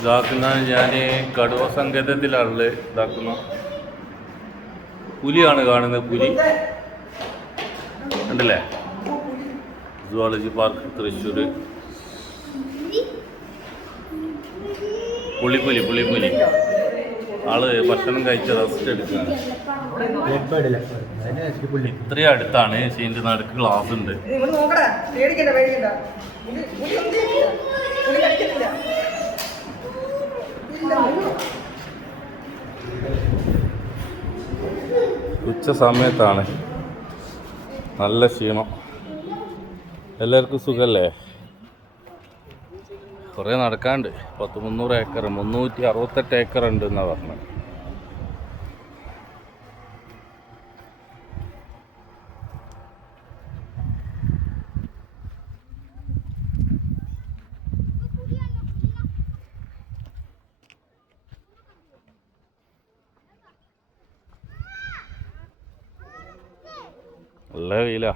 ഇതാക്കുന്ന ഞാൻ കടുവ സങ്കേതത്തിലാണുള്ളത്. ഇതാക്കുന്നു പുലിയാണ് കാണുന്നത്. പുലി ഉണ്ടല്ലേ? Zoology park Thrissur. പുളിപ്പുലി ആള് ഭക്ഷണം കഴിച്ച റെസ്റ്റ് എടുക്കുകയാണ്. ഇത്രയും അടുത്താണ്. ഇതിൻ്റെ നടുക്ക് ഗ്ലാസ് ഉണ്ട്. ഉച്ച സമയത്താണ്. നല്ല ക്ഷീണം. എല്ലാവർക്കും സുഖല്ലേ? കുറേ നടക്കാണ്ട്. 300 ഏക്കർ 368 ഏക്കർ ഉണ്ട് എന്നാണ് പറഞ്ഞത്. നല്ല വെയിലാ.